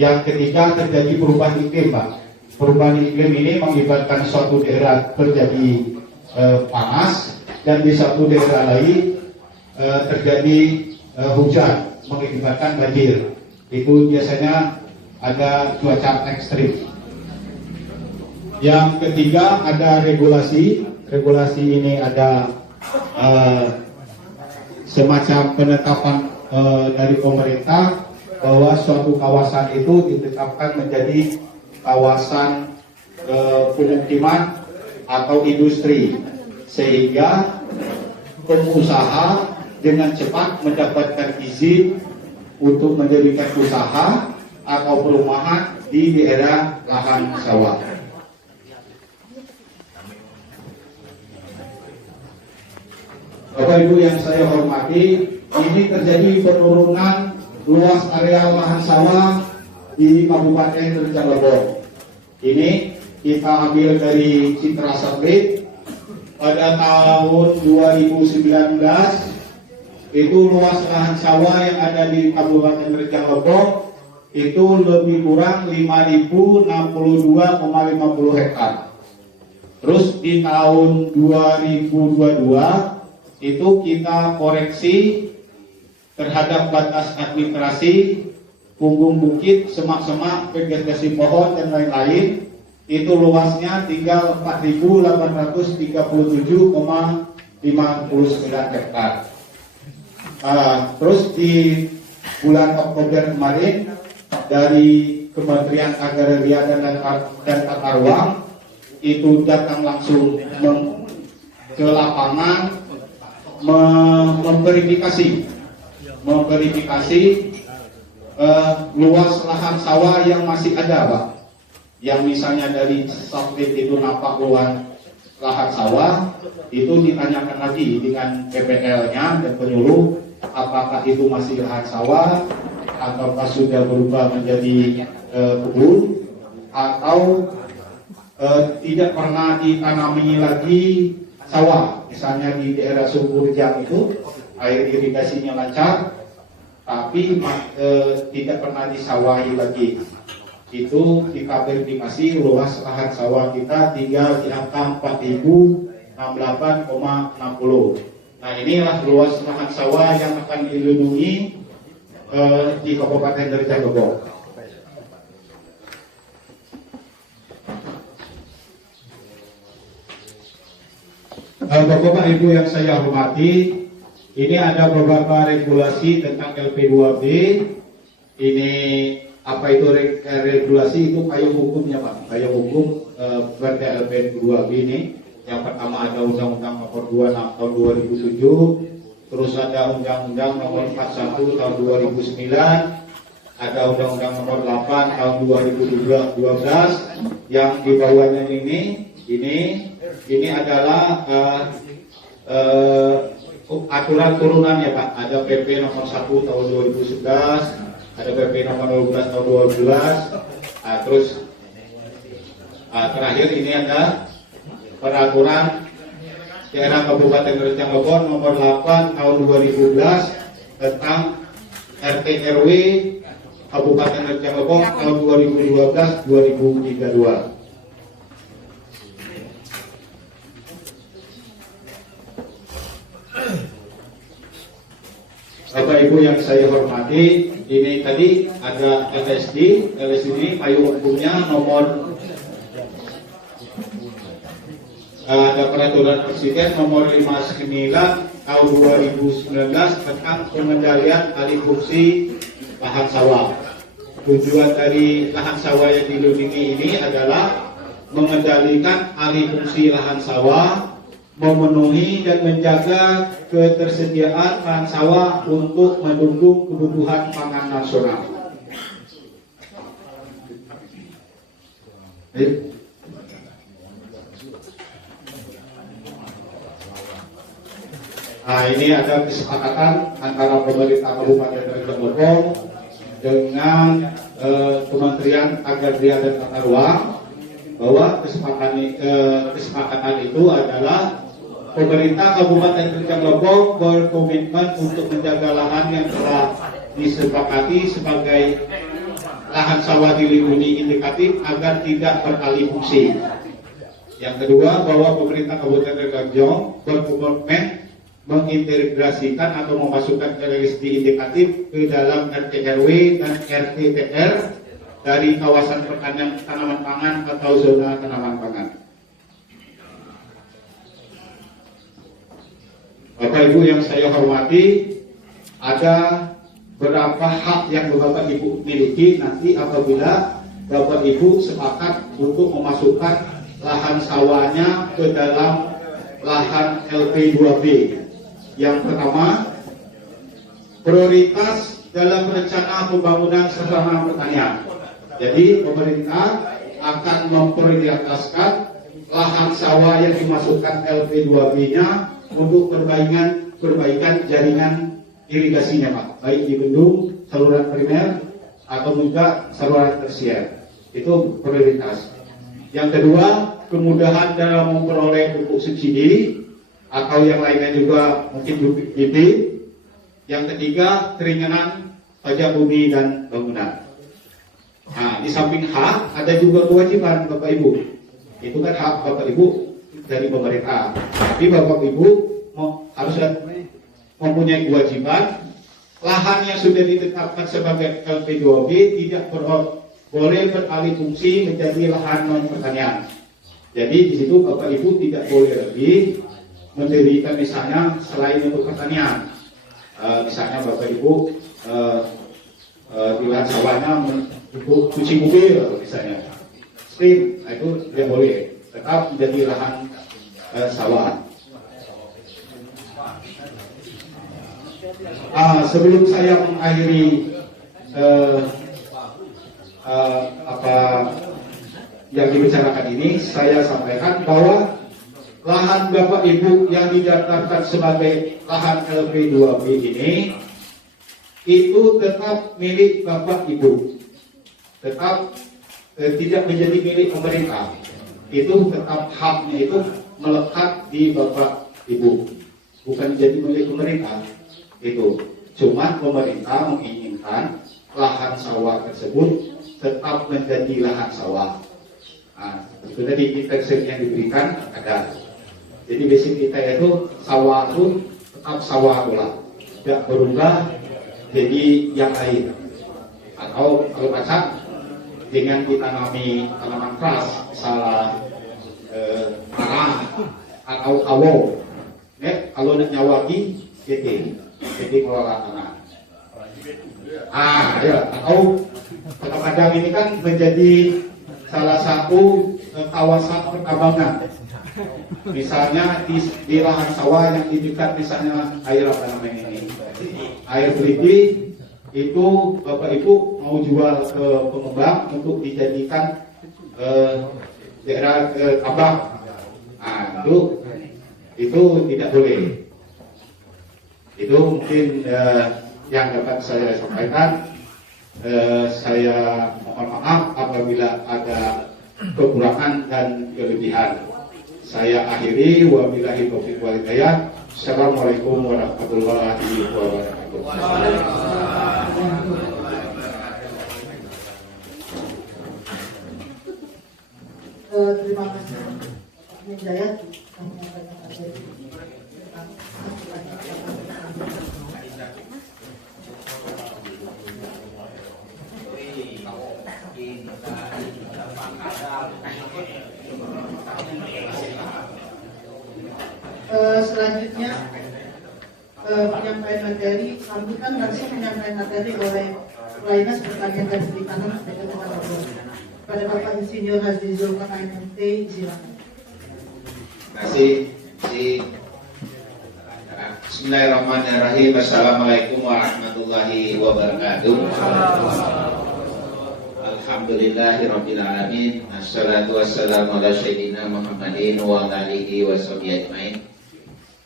Yang ketiga, terjadi perubahan iklim, Pak. Perubahan iklim ini mengakibatkan suatu daerah terjadi panas, dan di suatu daerah lain terjadi hujan, mengakibatkan banjir. Itu biasanya ada cuaca ekstrim. Yang ketiga, ada regulasi. Regulasi ini ada semacam penetapan dari pemerintah bahwa suatu kawasan itu ditetapkan menjadi kawasan pemukiman atau industri, sehingga pengusaha dengan cepat mendapatkan izin untuk mendirikan usaha atau perumahan di daerah lahan sawah. Bapak Ibu yang saya hormati, ini terjadi penurunan luas area lahan sawah di Kabupaten Rejang Lebong. Ini kita ambil dari Citra Satelit. Pada tahun 2019 itu luas lahan sawah yang ada di Kabupaten Rejang Lebong itu lebih kurang 5.062,50 hektar. Terus di tahun 2022 itu kita koreksi terhadap batas administrasi, punggung bukit, semak-semak, vegetasi pohon dan lain-lain. Itu luasnya tinggal 4.837,59 hektar. Terus di bulan Oktober kemarin dari Kementerian Agraria dan Tata Ruang itu datang langsung ke lapangan memverifikasi luas lahan sawah yang masih ada, Pak. Yang misalnya dari satelit itu nampak luas lahan sawah, itu ditanyakan lagi dengan PPL-nya dan penyuluh apakah itu masih lahan sawah ataukah sudah berubah menjadi kebun atau tidak pernah ditanami lagi sawah. Misalnya di daerah Sumberjang itu air irigasinya lancar, tapi tidak pernah disawahi lagi. Itu kita verifikasi luas lahan sawah kita tinggal di angka 4.068,60. Nah, inilah luas lahan sawah yang akan dilindungi di Kabupaten Rejang Lebong. Bapak Ibu yang saya hormati, ini ada beberapa regulasi tentang LP2B. Ini apa itu regulasi? Itu payung hukumnya, Pak. Payung hukum pada LP2B ini. Yang pertama ada Undang-Undang Nomor 26 Tahun 2007, terus ada Undang-Undang Nomor 41 Tahun 2009, ada Undang-Undang Nomor 8 Tahun 2012. Yang di bawahnya ini adalah aturan turunan ya, Pak. Ada PP Nomor 1 Tahun 2011, ada PP Nomor 12 Tahun 2012. Terus terakhir ini ada peraturan daerah Kabupaten Rejang Lebong Nomor 8 Tahun 2011 tentang RT RW Kabupaten Rejang Lebong tahun 2012-2032. Bapak Ibu yang saya hormati, ini tadi ada LSD ini payung hukumnya nomor ada peraturan Presiden nomor 59 tahun 2019 tentang pengendalian alih fungsi lahan sawah. Tujuan dari lahan sawah yang dilindungi ini adalah mengendalikan alih fungsi lahan sawah, memenuhi dan menjaga ketersediaan lahan sawah untuk mendukung kebutuhan pangan nasional. Nah, ini ada kesepakatan antara pemerintah Kabupaten Rejang Lebong dengan Kementerian Agraria dan Tata Ruang bahwa kesepakatan itu adalah pemerintah Kabupaten Rejang Lebong berkomitmen untuk menjaga lahan yang telah disepakati sebagai lahan sawah dilindungi indikatif agar tidak beralih fungsi. Yang kedua, bahwa pemerintah Kabupaten Rejang berkomitmen mengintegrasikan atau memasukkan LSD indikatif ke dalam RT RW dan RT TR dari kawasan pertanian tanaman pangan atau zona tanaman pangan. Bapak Ibu yang saya hormati, ada beberapa hak yang Bapak Ibu miliki nanti apabila Bapak Ibu sepakat untuk memasukkan lahan sawahnya ke dalam lahan LP2B. Yang pertama, prioritas dalam rencana pembangunan sarana pertanian. Jadi pemerintah akan memprioritaskan lahan sawah yang dimasukkan LP2B-nya untuk perbaikan jaringan irigasinya, Pak, baik di bendung, saluran primer atau juga saluran tersier. Itu prioritas. Yang kedua, kemudahan dalam memperoleh pupuk subsidi atau yang lainnya juga mungkin BB. Yang ketiga, keringanan pajak bumi dan bangunan. Nah, di samping hak ada juga kewajiban Bapak Ibu. Itu kan hak Bapak Ibu dari pemerintah. Tapi Bapak Ibu harus mempunyai kewajiban lahan yang sudah ditetapkan sebagai LP2B tidak boleh beralih fungsi menjadi lahan non pertanian. Jadi di situ Bapak Ibu tidak boleh lagi mendirikan misalnya selain untuk pertanian. Misalnya Bapak Ibu di lahan sawahnya untuk cuci mobil misalnya, steam, itu tidak boleh, tetap menjadi lahan sawah. Sebelum saya mengakhiri apa yang dibicarakan ini, saya sampaikan bahwa lahan Bapak Ibu yang didaftarkan sebagai lahan LP2B ini itu tetap milik Bapak Ibu, tetap tidak menjadi milik pemerintah. Itu tetap haknya itu melekat di Bapak Ibu, bukan jadi milik pemerintah. Itu cuma pemerintah menginginkan lahan sawah tersebut tetap menjadi lahan sawah. Itu tadi intensi yang diberikan ada. Jadi basic kita itu sawah itu tetap sawah pula, tidak berubah jadi yang lain. Atau kalau kacang dengan ditanami tanaman keras, misalnya marah atau awo, kalau nak nyawagi jadi kelola tanah. Ya, atau kadang-kadang ini kan menjadi salah satu kawasan pertambangan. Misalnya di lahan sawah yang di dekat misalnya air apa namanya ini, air Beliti, itu Bapak Ibu mau jual ke pengembang untuk dijadikan daerah tambang. Itu tidak boleh. Itu mungkin yang dapat saya sampaikan. Saya mohon maaf apabila ada kekurangan dan kelebihan. Saya akhiri, wabillahi taufiq wal hidayah. Assalamualaikum warahmatullahi wabarakatuh. Terima kasih Pak Hidayat. Selanjutnya penyampaian materi, sambutan langsung penyampaian materi oleh Pelayanan Pertanian dan Perikanan Kepada Bapak Insinyur Azizul Kamal MT, silakan. Terima kasih. Bismillahirrahmanirrahim. Assalamualaikum warahmatullahi wabarakatuh. Alhamdulillahirabbil alamin. Assalatu wassalamu ala sayyidina Muhammadin wa ala alihi washabihi ajmain.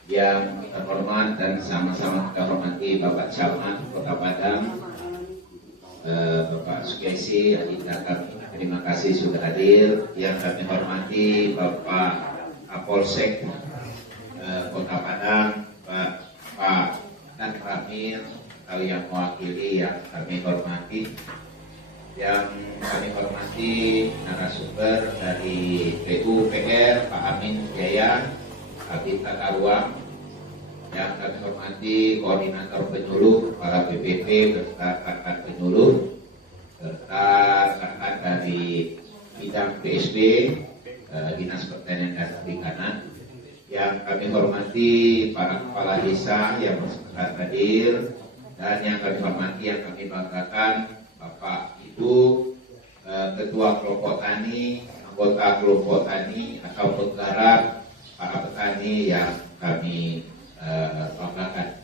Yang terhormat dan sama-sama kita hormati Bapak Camat Kota Padang, Bapak Sugesti Adinda, terima kasih sudah hadir. Yang kami hormati Bapak Kapolsek Kota Padang, Pak dan Ramir, yang mewakili yang kami hormati. Yang kami hormati narasumber dari PUPR, Pak Amin Jaya, Kabid Tata Ruang. Yang kami hormati koordinator penyuluh, para BPP beserta rekan penyuluh, serta rekan dari bidang PSB, Dinas Pertanian dan Perikanan. Yang kami hormati para kepala desa yang bersedia hadir, dan yang kami hormati, yang kami banggakan, Bapak Ibu Ketua Kelompok Tani, anggota Kelompok Tani atau penggarap para petani yang kami banggakan.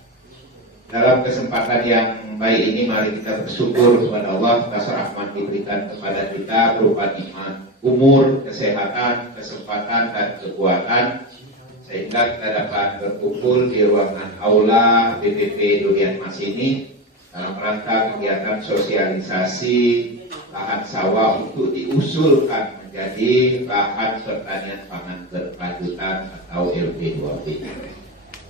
Dalam kesempatan yang baik ini, mari kita bersyukur kepada Allah atas rahmat diberikan kepada kita berupa nikmat umur, kesehatan, kesempatan dan kekuatan, sehingga kita dapat berkumpul di ruangan aula BPP Durian Mas ini dalam rangka kegiatan sosialisasi lahan sawah untuk diusulkan menjadi lahan pertanian pangan berkelanjutan atau LP2B.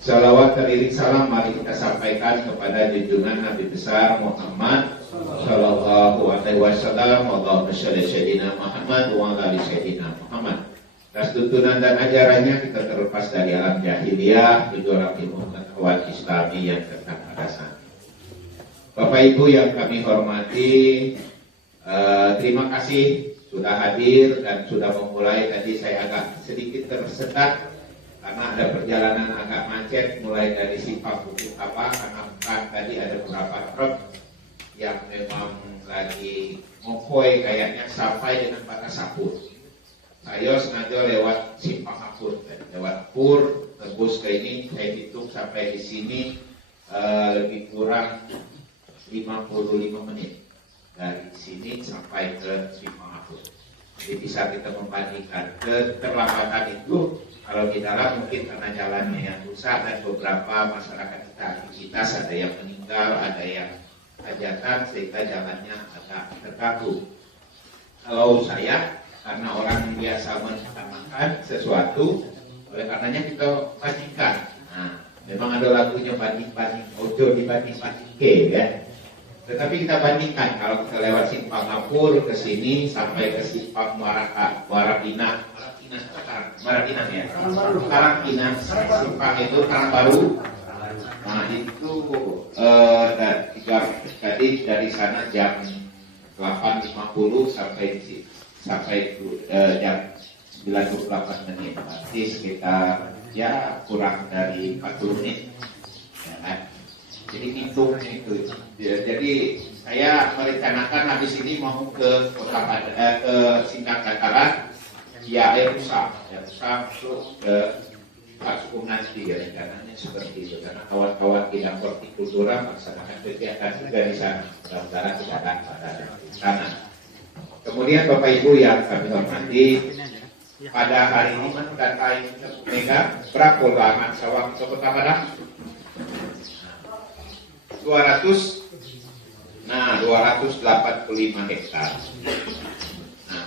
Salawat teriring salam mari kita sampaikan kepada junjungan Nabi besar Muhammad Sallallahu Alaihi Wasallam. Allahumma sholli sayyidina Muhammad wa ala ali sayyidina Muhammad. Atas tuntunan dan ajarannya kita terlepas dari alam jahiliyah, menyuarakan pengetahuan Islami yang tetap pada saat. Bapak Ibu yang kami hormati, terima kasih sudah hadir dan sudah memulai. Tadi saya agak sedikit tersedak karena ada perjalanan agak macet mulai dari Simpang Bukit Apa, karena tadi ada beberapa truk yang memang lagi ngopoi kayaknya sampai dengan batas Sapur. Saya sengaja lewat Simpang Apur, lewat Pur, tembus ke ini, saya hitung sampai di sini lebih kurang 55 menit dari sini sampai ke Simpang Apur. Jadi bisa kita membandingkan keterlambatan itu. Kalau di dalam mungkin karena jalannya yang rusak dan beberapa masyarakat kita aktivitas, ada yang meninggal, ada yang hajatan, sehingga jalannya agak terganggu. Kalau saya, karena orang biasa menamakan sesuatu, oleh karenanya kita bandingkan. Nah, memang ada lagunya banding-banding, ojo dibanding-banding ya. Tetapi kita bandingkan, kalau kita lewat Simpang Apur ke sini sampai ke Simpang Marapina ya. Karangpina, Simpang itu Karangbaru. Nah itu tadi dari sana jam 8.50 sampai jam 9.28 menit. Berarti sekitar ya kurang dari 40 menit. Ya, kan? Jadi hitung itu. Jadi saya merencanakan habis ini mau ke ke Sindang Dataran. Ya, air rusak masuk ke Paksum nanti ya, rencananya seperti itu. Karena kawan-kawan bidang hortikultura melaksanakan kegiatan juga di sana. Mudah-mudahan tidak akan pada sana. Kemudian Bapak Ibu yang kami hormati, pada hari ini menurut data Mega berapa lahan sawah di Kota Padang? 285 hektar.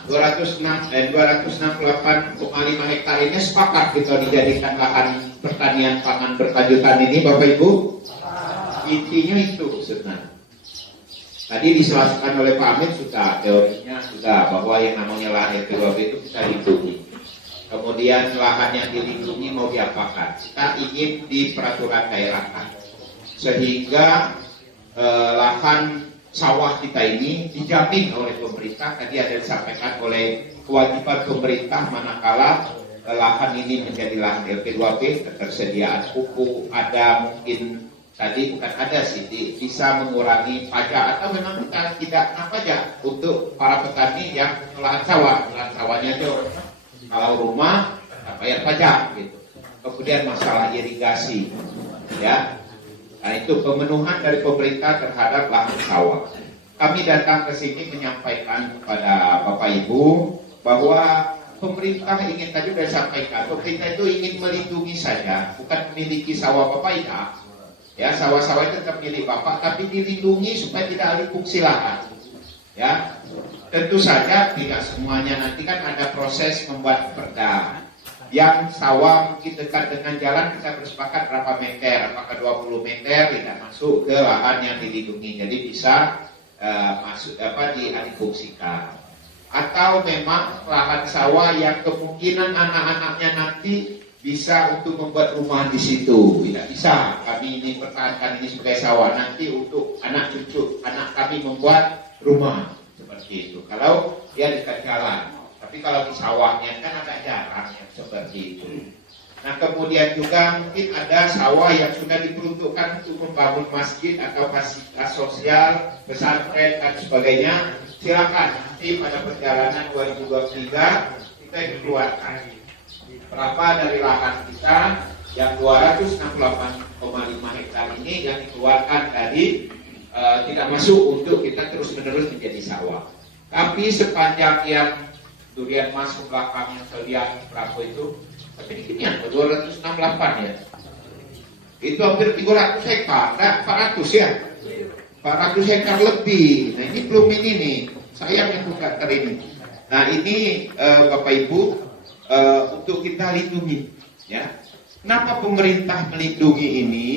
268,5 hektar ini sepakat kita dijadikan lahan pertanian pangan berkelanjutan ini, Bapak Ibu. Intinya itu sebenarnya. Tadi dijelaskan oleh Pak Amin sudah, teorinya sudah, bahwa yang namanya lahan LP2B itu bisa dilindungi. Kemudian lahan yang dilindungi mau diapakan? Kita ingin di peraturan daerah, sehingga lahan sawah kita ini dijamin oleh pemerintah. Tadi ada disampaikan oleh kewajiban pemerintah manakala lahan ini menjadi lahan LP2B, ketersediaan pupuk ada, mungkin tadi bukan ada sih, bisa mengurangi pajak atau memang kita tidak pajak untuk para petani yang lahan sawahnya itu kalau rumah tak bayar pajak gitu. Kemudian masalah irigasi ya. Nah itu pemenuhan dari pemerintah terhadap lahan sawah. Kami datang ke sini menyampaikan kepada Bapak Ibu bahwa pemerintah ingin, tadi sudah sampaikan, pemerintah itu ingin melindungi saja, bukan memiliki sawah Bapak ya. Ya, sawah-sawah itu tetap milik Bapak, tapi dilindungi supaya tidak alih fungsi lahan. Ya, tentu saja tidak semuanya, nanti kan ada proses membuat perda. Yang sawah mungkin dekat dengan jalan kita bersepakat berapa meter, apakah 20 meter tidak masuk ke lahan yang dilindungi. Jadi bisa dialihfungsikan. Atau memang lahan sawah yang kemungkinan anak-anaknya nanti bisa untuk membuat rumah di situ. Tidak bisa kami ini pertahankan ini sebagai sawah, nanti untuk anak cucu anak kami membuat rumah seperti itu. Kalau dia dekat jalan, tapi kalau di sawahnya kan agak jarang yang seperti itu. Nah, kemudian juga mungkin ada sawah yang sudah diperuntukkan untuk membangun masjid atau fasilitas sosial, pesantren dan sebagainya. Silakan nanti pada perjalanan 2023 kita keluarkan berapa dari lahan kita yang 268,5 hektar ini yang dikeluarkan dari tidak masuk untuk kita terus-menerus menjadi sawah. Tapi sepanjang yang durian mas ke belakang yang saya lihat berapa itu, tapi dikitnya 268 ya. Itu hampir 300 hektar, nah, 400 ya. 400 hektar lebih. Nah, ini belum ini nih. Sayang yang bukan ini. Nah, ini Bapak Ibu untuk kita lindungi ya. Kenapa pemerintah melindungi ini?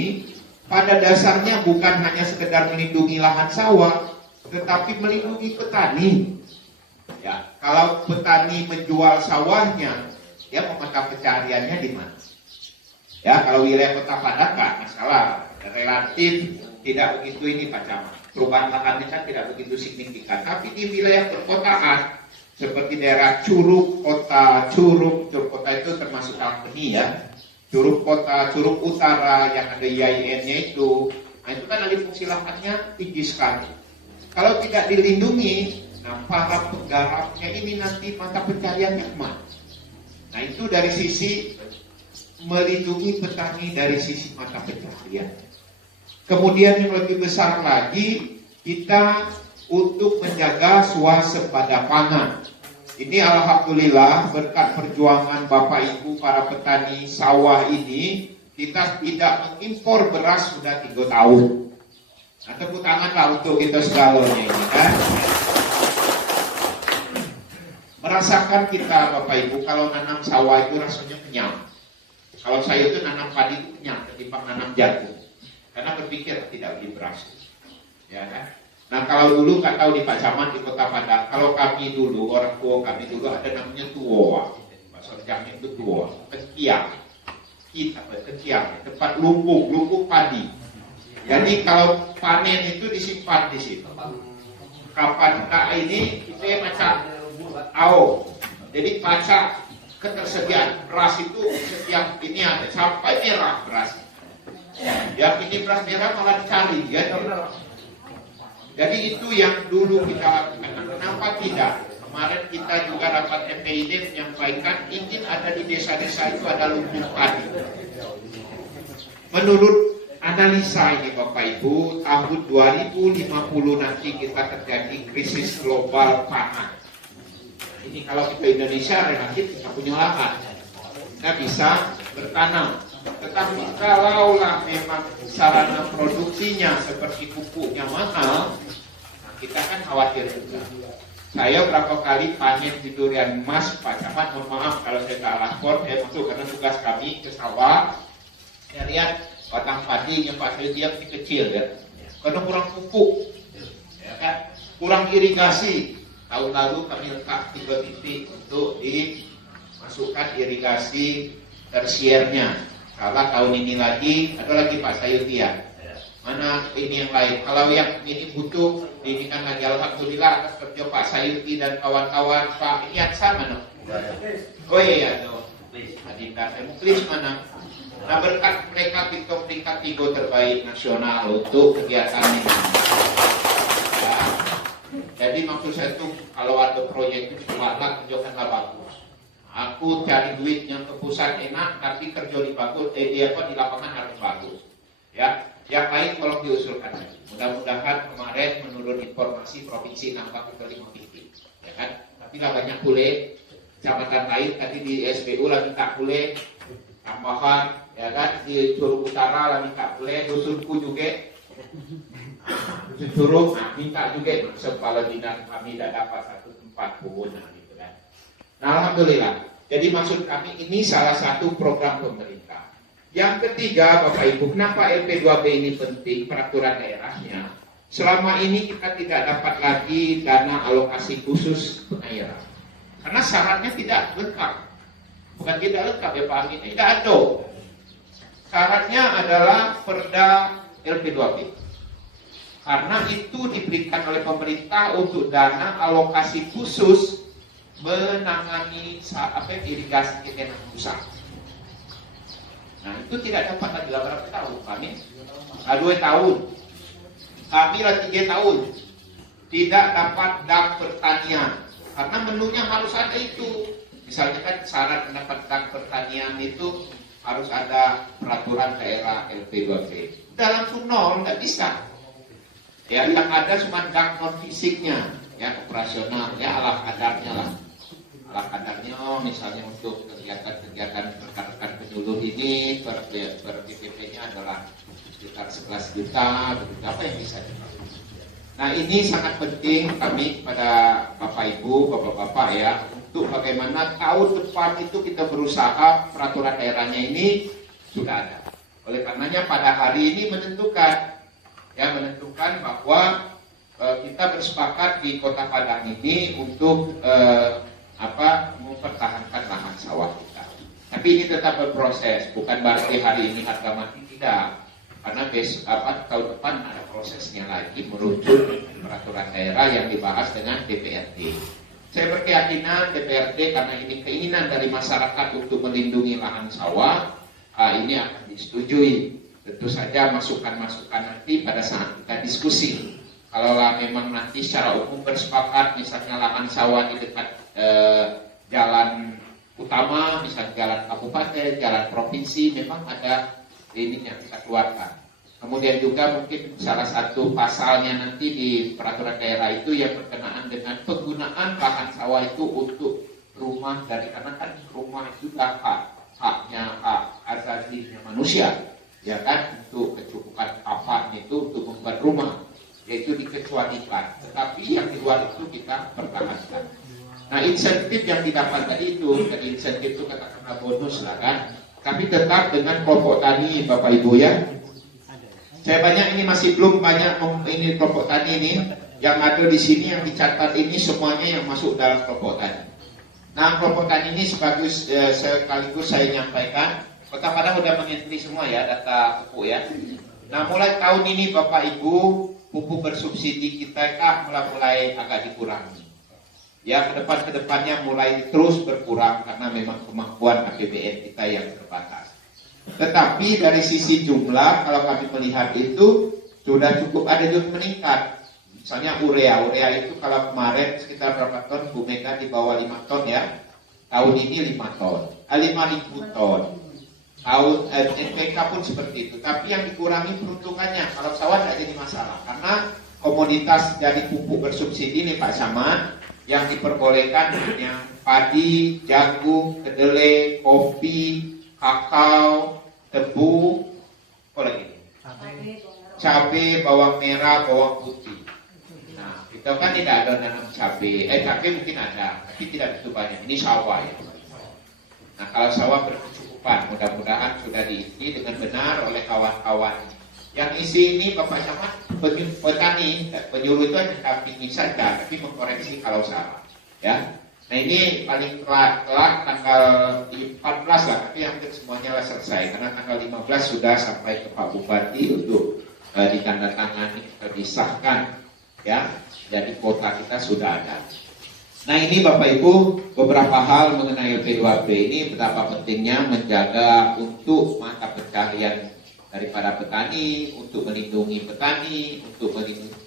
Pada dasarnya bukan hanya sekedar melindungi lahan sawah, tetapi melindungi petani. Ya, kalau petani menjual sawahnya, dia mau mata pencariannya di mana? Ya, kalau wilayah kota padat nggak masalah, relatif tidak begitu ini Pak Camat. Perubahan lahannya kan tidak begitu signifikan. Tapi di wilayah perkotaan, seperti daerah Curug Kota, Curug Kota itu termasuk Ampeni ya. Curug Kota, Curug Utara yang ada IAIN-nya itu, nah itu kan alih fungsi lahannya tinggi sekali. Kalau tidak dilindungi, nah para penggarapnya ini nanti mata pencariannya kemana? Nah itu dari sisi melindungi petani dari sisi mata pencarian. Kemudian yang lebih besar lagi, kita untuk menjaga swasembada pangan. Ini alhamdulillah berkat perjuangan Bapak Ibu para petani sawah ini, kita tidak mengimpor beras sudah 3 tahun. Nah, tepuk tanganlah untuk kita segalanya ini kan. Merasakan kita Bapak Ibu kalau nanam sawah itu rasanya kenyang. Kalau saya itu nanam padi itu kenyang ketimbang nanam jagung. Karena berpikir tidak beli beras. Ya kan? Nah kalau dulu nggak tahu di Pak Camat di Kota Padang, kalau kami dulu, orang tua kami dulu ada namanya tuo. Bahasa Jawa itu tuo, ketiak. Ketiak, tempat lumpuk padi. Jadi kalau panen itu disimpan di situ. Kapan tak ini kita macam jadi baca ketersediaan beras itu setiap ini ada sampai merah beras. Ya ini beras merah malah dicari ya. Jadi itu yang dulu kita lakukan. Kenapa tidak? Kemarin kita juga rapat MPID menyampaikan ingin ada di desa-desa itu ada lumbung padi. Menurut analisa ini Bapak Ibu, tahun 2050 nanti kita terjadi krisis global pangan. Ini kalau kita Indonesia relatif kita punya lahan, kita bisa bertanam. Tetapi kalaulah memang sarana produksinya seperti pupuknya mahal, nah kita kan khawatir juga. Saya berapa kali panen di durian mas, Pak Camat, mohon maaf kalau saya tak lapor, saya masuk karena tugas kami ke sawah. Saya lihat batang padi yang Pak saya dia kecil ya, karena kurang pupuk, ya kan, kurang irigasi. Tahun lalu kami letak 3 titik untuk dimasukkan irigasi tersiernya. Kalau tahun ini lagi, ada lagi Pak Sayutia. Mana ini yang lain? Kalau yang ini butuh, ini kan lagi alhamdulillah atas kerja Pak Sayuti dan kawan-kawan. Pak ini yang sama no? Oh iya no. Adinda saya please mana? Nah berkat mereka kita peringkat 3 terbaik nasional untuk kegiatan ini. Ya. Jadi maksud saya tuh kalau ada proyek itu cematlah kerjakanlah bagus. Aku cari duit yang ke pusat enak, tapi kerja di bagus, di lapangan harus bagus. Ya, yang lain kalau diusulkan lagi. Mudah-mudahan kemarin menurut informasi provinsi nambah ke 5 titik, ya kan? Tapi lah banyak pule kecamatan lain tadi di SPU lah minta pule tambahan, ya kan? Di Curug Utara lah minta pule, dusunku juga. Curug, nah, minta juga sepala dinas kami tidak dapat satu tempat pun, gitu kan. Nah, alhamdulillah. Jadi maksud kami ini salah satu program pemerintah. Yang ketiga, Bapak Ibu, kenapa LP2B ini penting peraturan daerahnya? selama ini kita tidak dapat lagi dana alokasi khusus pengairan. Karena syaratnya tidak lengkap. Bukan tidak lengkap ya Pak Amin, tidak ada. Syaratnya adalah perda LP2P. Karena itu diberikan oleh pemerintah untuk dana alokasi khusus menangani irigasi ketenangan usaha. Nah itu tidak dapat lagi berapa tahun Pak Amin? 2 tahun. Kami lah 3 tahun tidak dapat dam pertanian karena menunya harus ada itu. Misalnya kan syarat mendapat dam pertanian itu harus ada peraturan daerah LP2P. Udah langsung nol, nggak bisa. Ya yang ada cuma dam non fisiknya, ya operasional, ya ala kadarnya lah. Ala kadarnya misalnya untuk kegiatan-kegiatan rekan-rekan penyuluh ini per DPP-nya adalah sekitar 11 juta, begitu apa yang bisa dilakukan. Nah ini sangat penting kami pada Bapak Ibu, Bapak-Bapak ya, untuk bagaimana tahun depan itu kita berusaha peraturan daerahnya ini sudah ada. Oleh karenanya pada hari ini menentukan bahwa kita bersepakat di Kota Padang ini untuk mempertahankan lahan sawah kita. Tapi ini tetap berproses, bukan berarti hari ini harga mati, tidak. Karena tahun depan ada prosesnya lagi menuju peraturan daerah yang dibahas dengan DPRD. Saya berkeyakinan DPRD karena ini keinginan dari masyarakat untuk melindungi lahan sawah, ini akan disetujui. Tentu saja masukan-masukan nanti pada saat kita diskusi. Kalau memang nanti secara umum bersepakat misalnya lahan sawah di dekat jalan utama, misalnya jalan kabupaten, jalan provinsi, memang ada ini yang kita keluarkan. Kemudian juga mungkin salah satu pasalnya nanti di peraturan daerah itu yang berkenaan dengan penggunaan lahan sawah itu untuk rumah karena kan rumah itu haknya azazinya manusia, ya kan, untuk kecukupan papan itu untuk membuat rumah, yaitu dikecualikan. Tetapi yang di luar itu kita pertahankan. Nah insentif yang didapat tadi itu, jadi insentif itu katakanlah bonus lah kan. Tapi tetap dengan kelompok tani Bapak Ibu ya. Saya banyak ini masih belum banyak ini kelompok tani ini yang ada di sini yang dicatat ini semuanya yang masuk dalam kelompok tani. Nah kelompok tani ini sekaligus saya nyampaikan Kota Padang sudah mengentri semua ya data pupuk ya. Nah mulai tahun ini Bapak Ibu pupuk bersubsidi kita mulai agak dikurangi. Ya kedepannya mulai terus berkurang karena memang kemampuan APBN kita yang terbatas. Tetapi dari sisi jumlah kalau kami melihat itu sudah cukup ada yang meningkat. Misalnya urea itu kalau kemarin sekitar berapa ton, Bu Mega di bawah 5 ton ya. Tahun ini 5 ton, 5.000 ton. Tahun NPK pun seperti itu. Tapi yang dikurangi peruntukannya. Kalau sawah tidak jadi masalah karena komoditas jadi pupuk bersubsidi nih Pak Samad. Yang diperbolehkan yang padi, jagung, kedelai, kopi, kakao, tebu, apa lagi? Cabai, bawang merah, bawang putih. Nah, kita kan tidak ada nanam cabai. Cabai mungkin ada, tapi tidak begitu banyak. Ini sawah ya. Nah, kalau sawah berkecukupan, mudah-mudahan sudah diisi dengan benar oleh kawan-kawan. Yang isi ini Bapak Camat petani, penyuluh itu hanya dampingi saja, tapi mengkoreksi kalau salah. Ya, nah ini paling telat tanggal 14 lah, tapi hampir semuanya lah selesai. Karena tanggal 15 sudah sampai ke Pak Bupati untuk ditandatangani, disahkan. Ya, jadi kuota kita sudah ada. Nah ini Bapak Ibu beberapa hal mengenai LP2P ini betapa pentingnya menjaga untuk mata pencaharian daripada petani, untuk melindungi petani, untuk melindungi.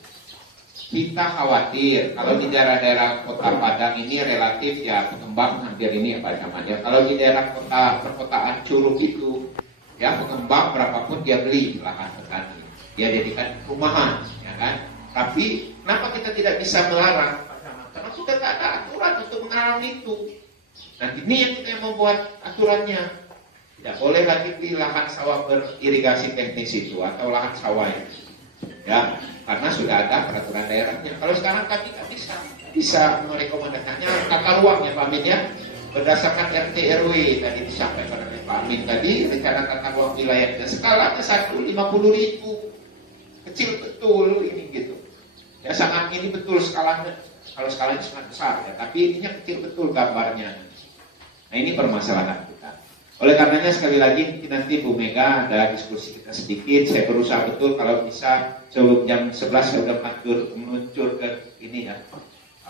Kita khawatir kalau di daerah-daerah Kota Padang ini relatif ya pengembang hampir ini ya Pak Camat ya. Kalau di daerah perkotaan Curug itu ya pengembang berapapun dia beli lahan petani, dia jadikan rumahan, ya kan. Tapi kenapa kita tidak bisa melarang Pak Camat? Karena sudah tak ada aturan untuk melarang itu. Nah ini yang kita yang membuat aturannya. Tidak boleh lagi di lahan sawah beririgasi teknis itu atau lahan sawah itu. Ya, karena sudah ada peraturan daerahnya. Kalau sekarang kami tidak bisa merekomendasikannya tata ruang ya Pak Amin ya. Berdasarkan RT RW tadi disampaikan oleh Pak Amin tadi rencana tata ruang wilayahnya skalanya 150.000 kecil betul ini gitu. Ya sangat ini betul skalanya, kalau skalanya sangat besar ya, tapi ininya kecil betul gambarnya. Nah ini permasalahan kita. Oleh karenanya sekali lagi nanti Bu Mega ada diskusi kita sedikit. Saya berusaha betul kalau bisa sebelum jam 11 saya sudah meluncur ke ini ya,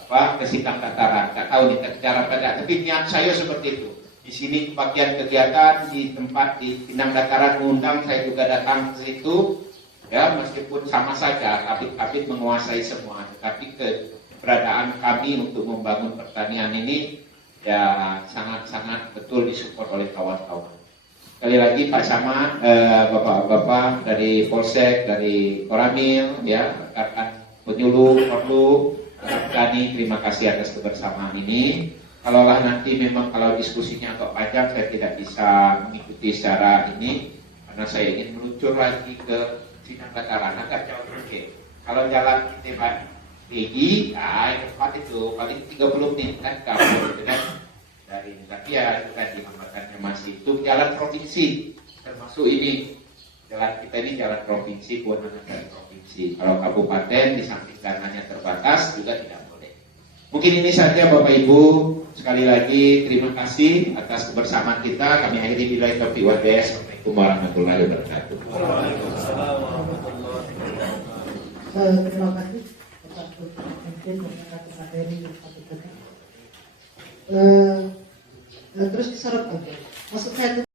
ke Sindang Dataran. Nggak tahu nih cara pada, tapi niat saya seperti itu. Di sini bagian kegiatan di tempat di Sindang Dataran mengundang, saya juga datang ke situ. Ya meskipun sama saja, kabit-kabit menguasai semua, tetapi keberadaan kami untuk membangun pertanian ini ya sangat-sangat betul disupport oleh kawan-kawan. Sekali lagi Pak Camat, Bapak-Bapak dari Polsek, dari Koramil, ya, rekan penyuluh, Korlu, Kani, terima kasih atas kebersamaan ini. Kalaulah nanti memang kalau diskusinya agak panjang, saya tidak bisa mengikuti secara ini, karena saya ingin meluncur lagi ke Sindang Dataran, agak jauh lagi. Kalau jalan kita Regi, ya cepat itu, paling 30 menit kan kamu gitu kan. Dari tapi ya itu tadi hambatannya masih itu jalan provinsi, termasuk ini jalan kita ini jalan provinsi, kewenangan dari provinsi. Kalau kabupaten di samping dananya terbatas juga tidak boleh. Mungkin ini saja Bapak Ibu, sekali lagi terima kasih atas kebersamaan kita. Kami akhiri billahi taufiq wal hidayah. Assalamualaikum warahmatullahi wabarakatuh. Terima kasih atas atas materi terus disorot. Maksud saya